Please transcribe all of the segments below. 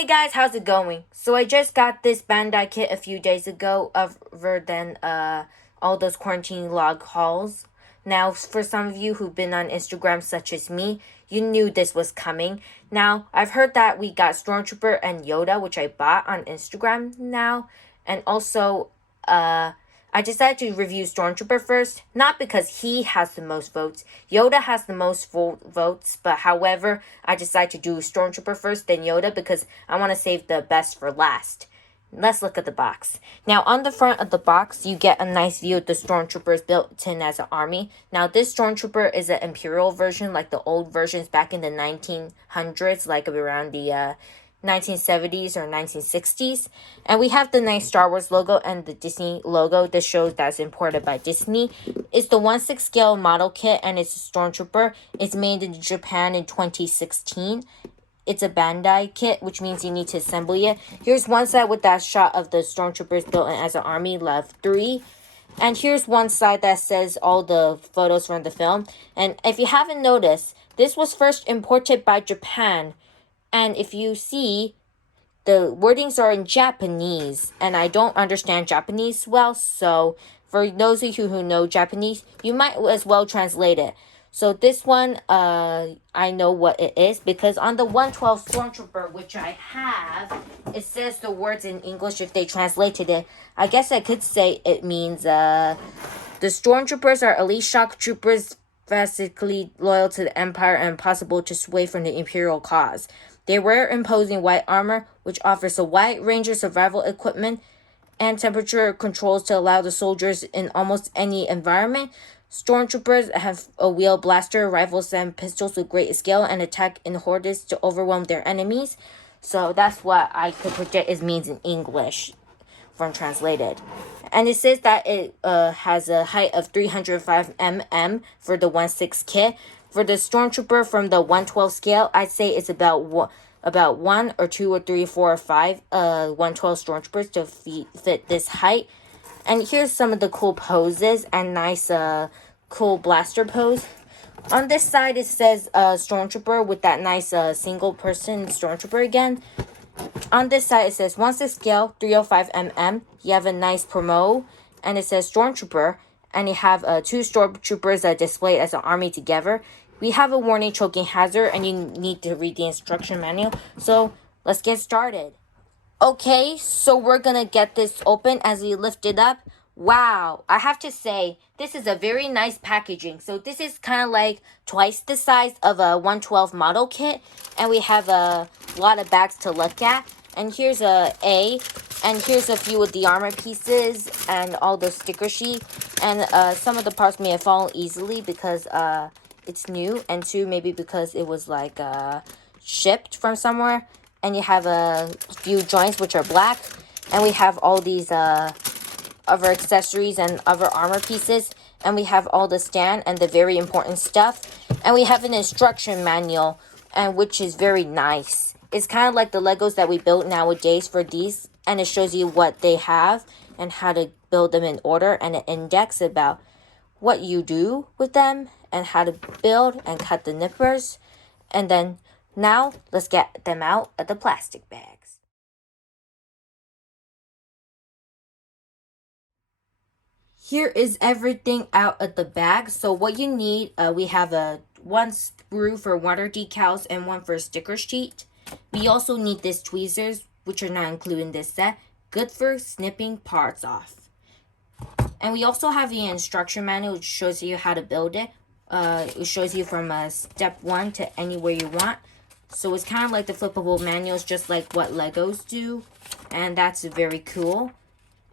Hey guys, how's it going? So I just got this Bandai kit a few days ago other than all those quarantine log hauls. Now, for some of you who've been on Instagram such as me, you knew this was coming. Now, I've heard that we got Stormtrooper and Yoda, which I bought on Instagram now. And also, I decided to review Stormtrooper first, not because he has the most votes. Yoda has the most votes, but however, I decided to do Stormtrooper first, then Yoda, because I want to save the best for last. Let's look at the box. Now, on the front of the box, you get a nice view of the Stormtroopers built in as an army. Now, this Stormtrooper is an Imperial version, like the old versions back in the 1900s, like around the 1970s or 1960s. And we have the nice Star Wars logo and the Disney logo. This shows that's imported by Disney. It's the 1/6 scale model kit and it's a Stormtrooper. It's made in Japan in 2016. It's a Bandai kit, which means you need to assemble it. Here's one side with that shot of the Stormtroopers built in as an army, Lev 3. And here's one side that says all the photos from the film. And if you haven't noticed, this was first imported by Japan. And if you see, the wordings are in Japanese. And I don't understand Japanese well. So for those of you who know Japanese, you might as well translate it. So this one, I know what it is. Because on the 112 Stormtrooper, which I have, it says the words in English if they translated it. I guess I could say it means, the Stormtroopers are elite shock troopers, basically loyal to the Empire and impossible to sway from the Imperial cause. They wear imposing white armor, which offers a wide range of survival equipment and temperature controls to allow the soldiers in almost any environment. Stormtroopers have a wheel blaster, rifles, and pistols with great skill and attack in hordes to overwhelm their enemies. So that's what I could predict it means in English from translated. And it says that it has a height of 305 mm for the 1/6 kit. For the Stormtrooper from the 112 scale, I'd say it's about 1 or 2 or 3 or 4 or 5 112 Stormtroopers to fit this height. And here's some of the cool poses and nice cool blaster pose. On this side, it says Stormtrooper with that nice single person Stormtrooper again. On this side, it says 1/6 scale, 305 mm. You have a nice promo, and it says Stormtrooper. And you have 2 Stormtroopers displayed as an army together. We have a warning choking hazard, and you need to read the instruction manual. So let's get started. Okay, so we're gonna get this open as we lift it up. Wow, I have to say, this is a very nice packaging. So this is kind of like twice the size of a 112 model kit. And we have a lot of bags to look at. And here's a A. And here's a few of the armor pieces and all the sticker sheet. And some of the parts may have fallen easily because it's new. And 2, maybe because it was like shipped from somewhere. And you have a few joints which are black. And we have all these other accessories and other armor pieces. And we have all the stand and the very important stuff. And we have an instruction manual, and which is very nice. It's kind of like the Legos that we build nowadays for these. And it shows you what they have and how to build them in order. And an index about what you do with them and how to build and cut the nippers. And then now, let's get them out of the plastic bags. Here is everything out of the bag. So what you need, we have one sprue for water decals and one for sticker sheet. We also need this tweezers, which are not included in this set. Good for snipping parts off. And we also have the instruction manual, which shows you how to build it. It shows you from step 1 to anywhere you want. So it's kind of like the flippable manuals, just like what Legos do. And that's very cool.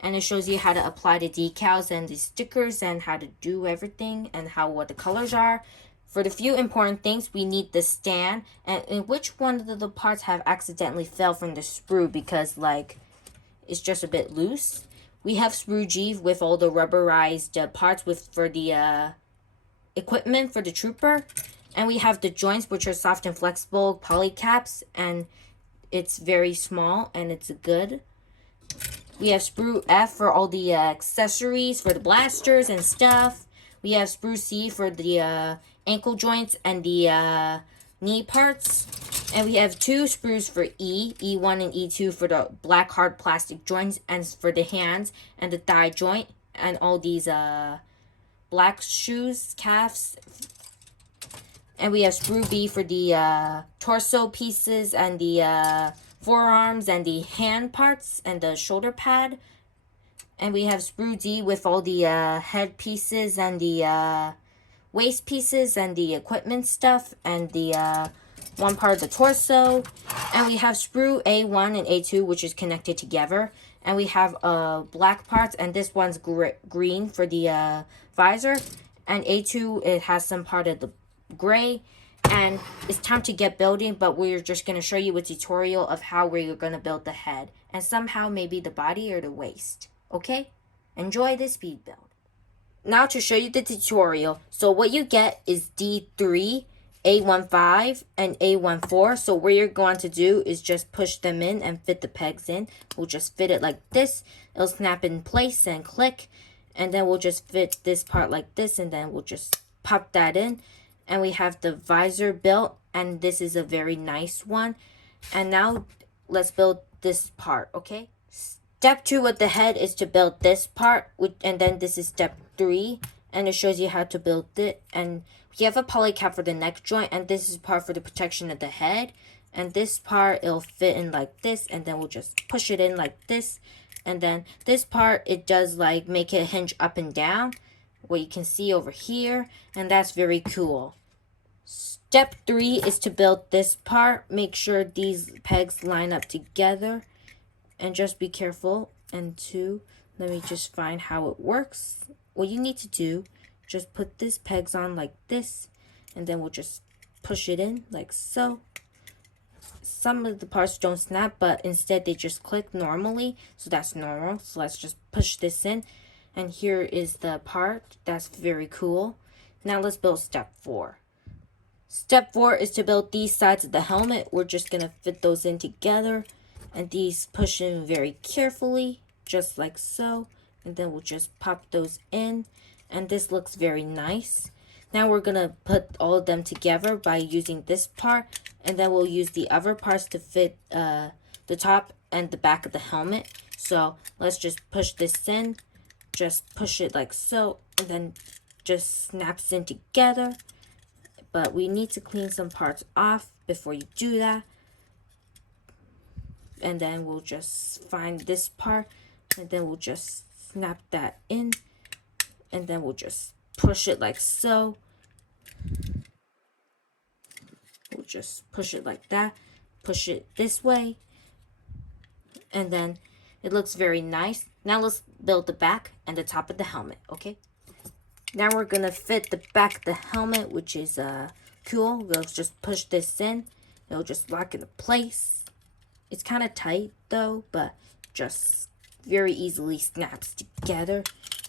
And it shows you how to apply the decals and the stickers and how to do everything and what the colors are. For the few important things, we need the stand. And in which one of the parts have accidentally fell from the sprue because, like, it's just a bit loose. We have sprue G with all the rubberized parts for the equipment for the trooper. And we have the joints, which are soft and flexible poly caps, and it's very small, and it's good. We have sprue F for all the accessories for the blasters and stuff. We have sprue C for the ankle joints and the knee parts. And we have 2 sprues for E1 and E2 for the black hard plastic joints, and for the hands and the thigh joint, and all these black shoes, calves. And we have sprue B for the torso pieces and the forearms and the hand parts and the shoulder pad. And we have sprue D with all the head pieces and the waist pieces and the equipment stuff and the one part of the torso. And we have sprue A1 and A2, which is connected together. And we have black parts, and this one's green for the visor. And A2, it has some part of the gray. And it's time to get building, but we're just going to show you a tutorial of how we're going to build the head. And somehow maybe the body or the waist. Okay? Enjoy this speed build. Now to show you the tutorial. So what you get is D3, A15, and A14. So what you're going to do is just push them in and fit the pegs in. We'll just fit it like this. It'll snap in place and click. And then we'll just fit this part like this, and then we'll just pop that in. And we have the visor built, and this is a very nice one. And now let's build this part, okay? Step 2 with the head is to build this part, and then this is step 3, and it shows you how to build it. And we have a poly cap for the neck joint, and this is part for the protection of the head. And this part, it'll fit in like this, and then we'll just push it in like this. And then this part, it does like make it hinge up and down, what you can see over here, and that's very cool. Step 3 is to build this part. Make sure these pegs line up together, and just be careful. And 2, let me just find how it works. What you need to do, just put these pegs on like this, and then we'll just push it in like so. Some of the parts don't snap, but instead they just click normally, so that's normal. So let's just push this in, and here is the part. That's very cool. Now let's build step 4. Step 4 is to build these sides of the helmet. We're just going to fit those in together, and these push in very carefully, just like so. And then we'll just pop those in, and this looks very nice. Now we're going to put all of them together by using this part, and then we'll use the other parts to fit the top and the back of the helmet. So let's just push this in, just push it like so, and then just snaps in together. But we need to clean some parts off before you do that. And then we'll just find this part, and then we'll just snap that in, and then we'll just push it like so. We'll just push it like that, push it this way, and then it looks very nice. Now let's build the back and the top of the helmet, okay? Now we're gonna fit the back of the helmet, which is cool. We'll just push this in. It'll just lock into place. It's kind of tight though, but just very easily snaps together.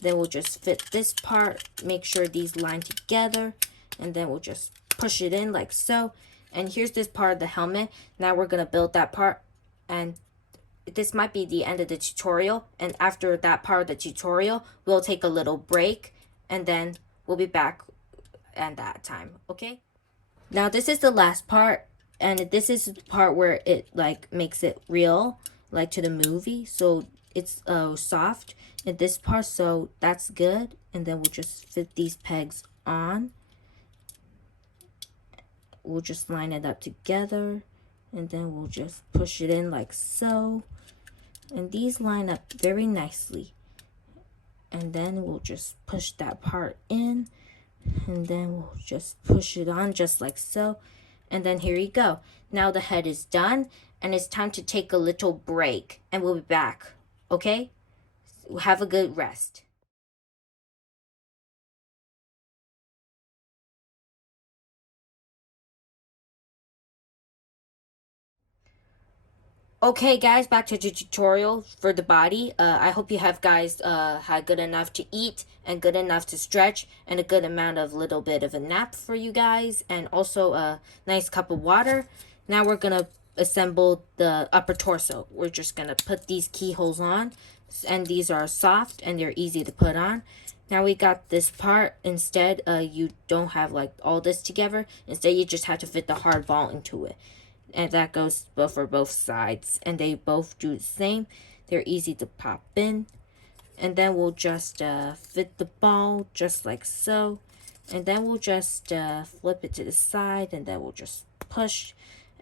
Then we'll just fit this part, make sure these line together, and then we'll just push it in like so. And here's this part of the helmet. Now we're gonna build that part, and this might be the end of the tutorial. And after that part of the tutorial, we'll take a little break, and then we'll be back at that time, okay? Now this is the last part, and this is the part where it like makes it real, like to the movie. So it's soft in this part, so that's good. And then we'll just fit these pegs on. We'll just line it up together, and then we'll just push it in like so. And these line up very nicely. And then we'll just push that part in, and then we'll just push it on just like so. And then here you go. Now the head is done, and it's time to take a little break, and we'll be back, okay? Have a good rest. Okay guys, back to the tutorial for the body. I hope you have guys had good enough to eat and good enough to stretch and a good amount of little bit of a nap for you guys, and also a nice cup of water. Now we're gonna assemble the upper torso. We're just gonna put these keyholes on, and these are soft and they're easy to put on. Now we got this part. Instead, you don't have like all this together. Instead, you just have to fit the hard ball into it. and that goes for both sides, and they both do the same. They're easy to pop in, and then we'll just fit the ball just like so, and then we'll just flip it to the side, and then we'll just push.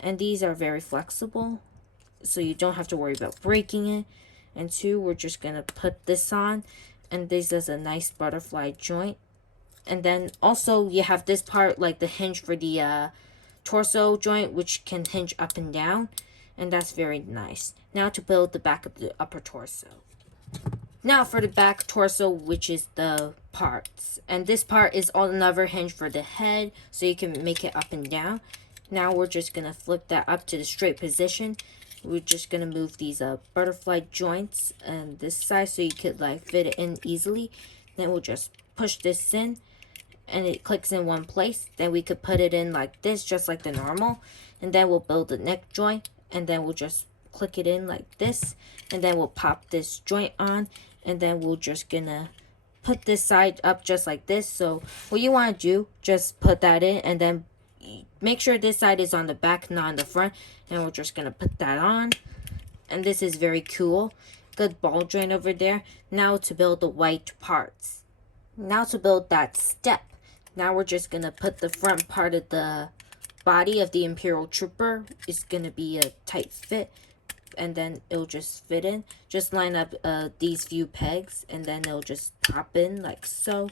And these are very flexible, so you don't have to worry about breaking it. And two, we're just gonna put this on, and this is a nice butterfly joint. And then also you have this part, like the hinge for the torso joint, which can hinge up and down, and that's very nice. Now to build the back of the upper torso. Now for the back torso, which is the parts, and this part is another hinge for the head, so you can make it up and down. Now we're just gonna flip that up to the straight position. We're just gonna move these butterfly joints on this side so you could like fit it in easily. Then we'll just push this in, and it clicks in one place. Then we could put it in like this, just like the normal, and then we'll build the neck joint, and then we'll just click it in like this, and then we'll pop this joint on, and then we're just gonna put this side up just like this. So what you want to do, just put that in, and then make sure this side is on the back, not on the front, and we're just gonna put that on. And this is very cool. Good ball joint over there. Now to build the white parts. Now to build that step. Now we're just gonna put the front part of the body of the Imperial Trooper. It's gonna be a tight fit, and then it'll just fit in. Just line up these few pegs, and then it'll just pop in like so.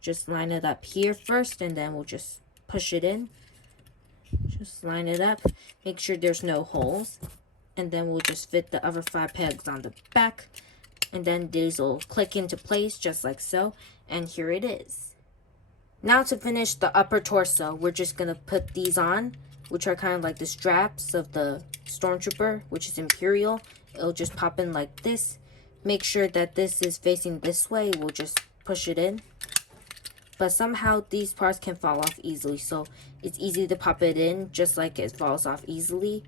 Just line it up here first, and then we'll just push it in. Just line it up. Make sure there's no holes, and then we'll just fit the other 5 pegs on the back, and then these will click into place just like so. And here it is. Now to finish the upper torso, we're just gonna put these on, which are kind of like the straps of the Stormtrooper, which is Imperial. It'll just pop in like this. Make sure that this is facing this way. We'll just push it in. But somehow these parts can fall off easily, so it's easy to pop it in just like it falls off easily.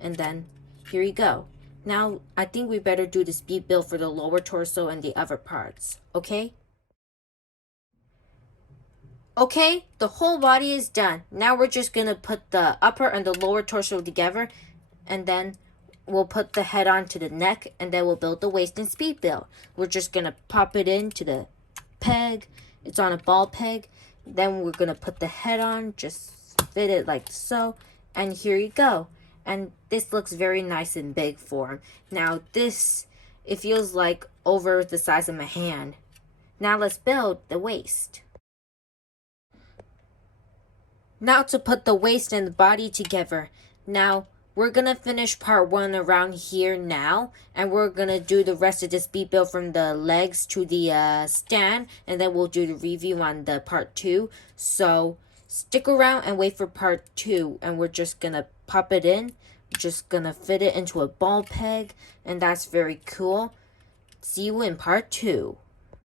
And then here you go. Now I think we better do the speed build for the lower torso and the other parts, okay? Okay, the whole body is done. Now we're just gonna put the upper and the lower torso together, and then we'll put the head onto the neck, and then we'll build the waist and speed build. We're just gonna pop it into the peg. It's on a ball peg. Then we're gonna put the head on, just fit it like so, and here you go. And this looks very nice and big for him. Now this, it feels like over the size of my hand. Now let's build the waist. Now to put the waist and the body together. Now we're gonna finish part 1 around here now, and we're gonna do the rest of the speed build from the legs to the stand, and then we'll do the review on the part 2. So stick around and wait for part 2, and we're just gonna pop it in. We're just gonna fit it into a ball peg, and that's very cool. See you in part 2.